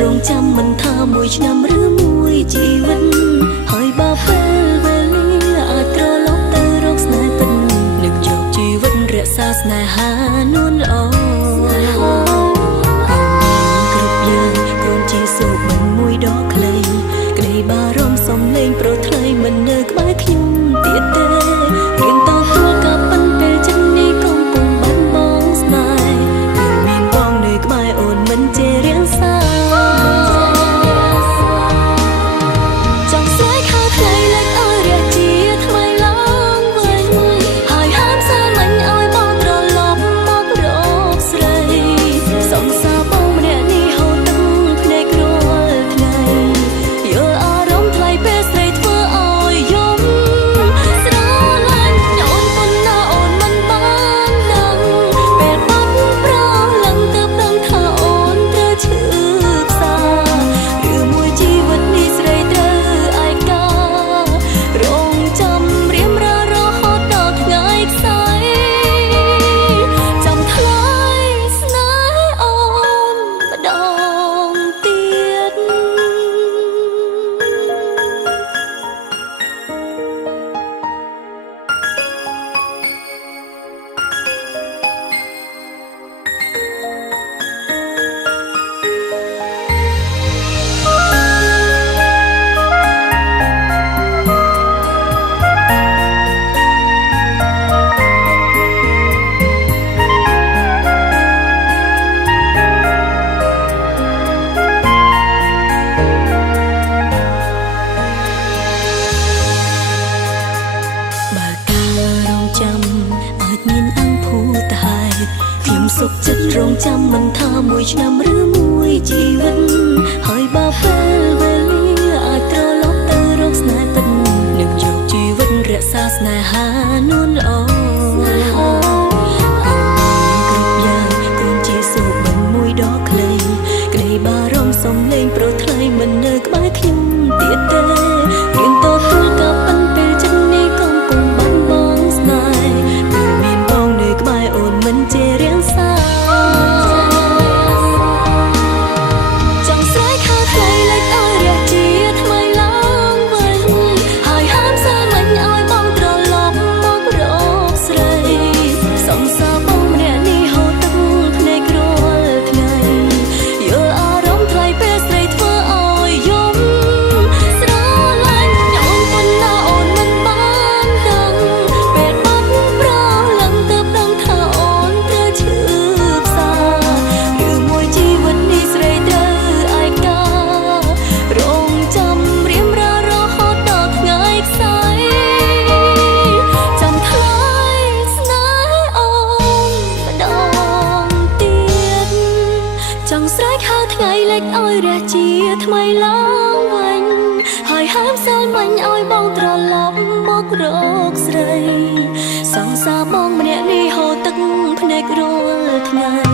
រងចាំមិនថាមួយឆ្នាំឬមួយជីវិតហើយបើពេលវេលាអាចត្រឡប់ទៅរកស្នេហ៍ពិតនឹងយកជីវិតរក្សាស្នេហានួនល្អគ្រប់យ៉ាងគ្រាន់ជាសូកមិនមួយដកខ្លីក្តីបារម្ភសំលេងប្រថ្លៃមិននៅក្បែរខ្ញុំទៀតទេរៀនតទួលការប៉ិនពេលចិត្តនេះកំពុងបាត់បង់ស្នេហ៍ពេលមានបងនៅក្បែរអូនមិនចេះរៀងសាចង់ស្លាយខោថ្លៃលេចឲ្យរះជាថ្មីឡើងវិញហើយហាមសាមិញឲ្យបងត្រឡប់មករកស្រីសង្សារបងម្នាក់នេះហូរទឹកភ្នែករាល់ថ្ងៃយល់អារម្មណ៍ថ្លៃពេលស្រីធ្វើឲ្យយំស្រឡាញ់អូនប៉ុណ្ណាអូនមិនបានដឹងពេលបាត់ប្រលឹងទើបដឹងថាអូនត្រូវឈឺផ្សាឬមួយជីវិតនេះស្រីត្រូវឯការងចាំរៀមរហូតដល់ថ្ងៃខ្សែចាំថ្លៃស្នេហ៍អូនម្ដងទៀតបើការរងចាំអាចមានអង្គភូតហេតុខ្ញុំសុខចិត្តរងចាំមិនថាមួយឆ្នាំឬមួយជីវិតហើយបើពេលវេលាអាចត្រឡប់ទៅរកស្នេហ៍ពិតនឹងយកជីវិតរក្សាស្នេហានួនល្អគ្រប់យ៉ាងគ្រាន់ជាសូកមិនមួយដកខ្លីក្តីបារម្ភសំលេងប្រថ្លៃមិននៅក្បែរខ្ញុំទៀតទេរៀនតទួលការប៉ិនពេលចិត្តនេះកំពុងបាត់បង់ស្នេហ៍ពេលមានបងនៅក្បែរអូនមិនចេះរៀងសាចង់ស្រាយខោថ្លៃលេចឲ្យរះជាថ្មីឡើងវិញហើយហាមសាមិញឲ្យបងត្រឡប់មករកស្រីសង្សារបងម្នាក់នេះហូរទឹកភ្នែករាល់ថ្ងៃយល់អារម្មណ៍ថ្លៃពេលស្រីធ្វើឲ្យយំស្រឡាញ់អូនប៉ុណ្ណាអូនមិនបានដឹងពេលបាត់ប្រលឹងទើបដឹងថាអូនត្រូវឈឺផ្សាឬមួយជីវិតនេះស្រីត្រូវឯការងចាំរៀមរហូតដល់ថ្ងៃខ្សែចាំថ្លៃស្នេហ៍អូនម្ដងទៀតចង់ស្រែកហៅថ្ងៃលេចឲ្យរះជាថ្មីឡើងវិញហើយហាមសាលមិញឲ្យបងត្រឡប់មករកស្រីសង្សារបងម្នាក់នេះហូរទឹកភ្នែករាល់ថ្ងៃ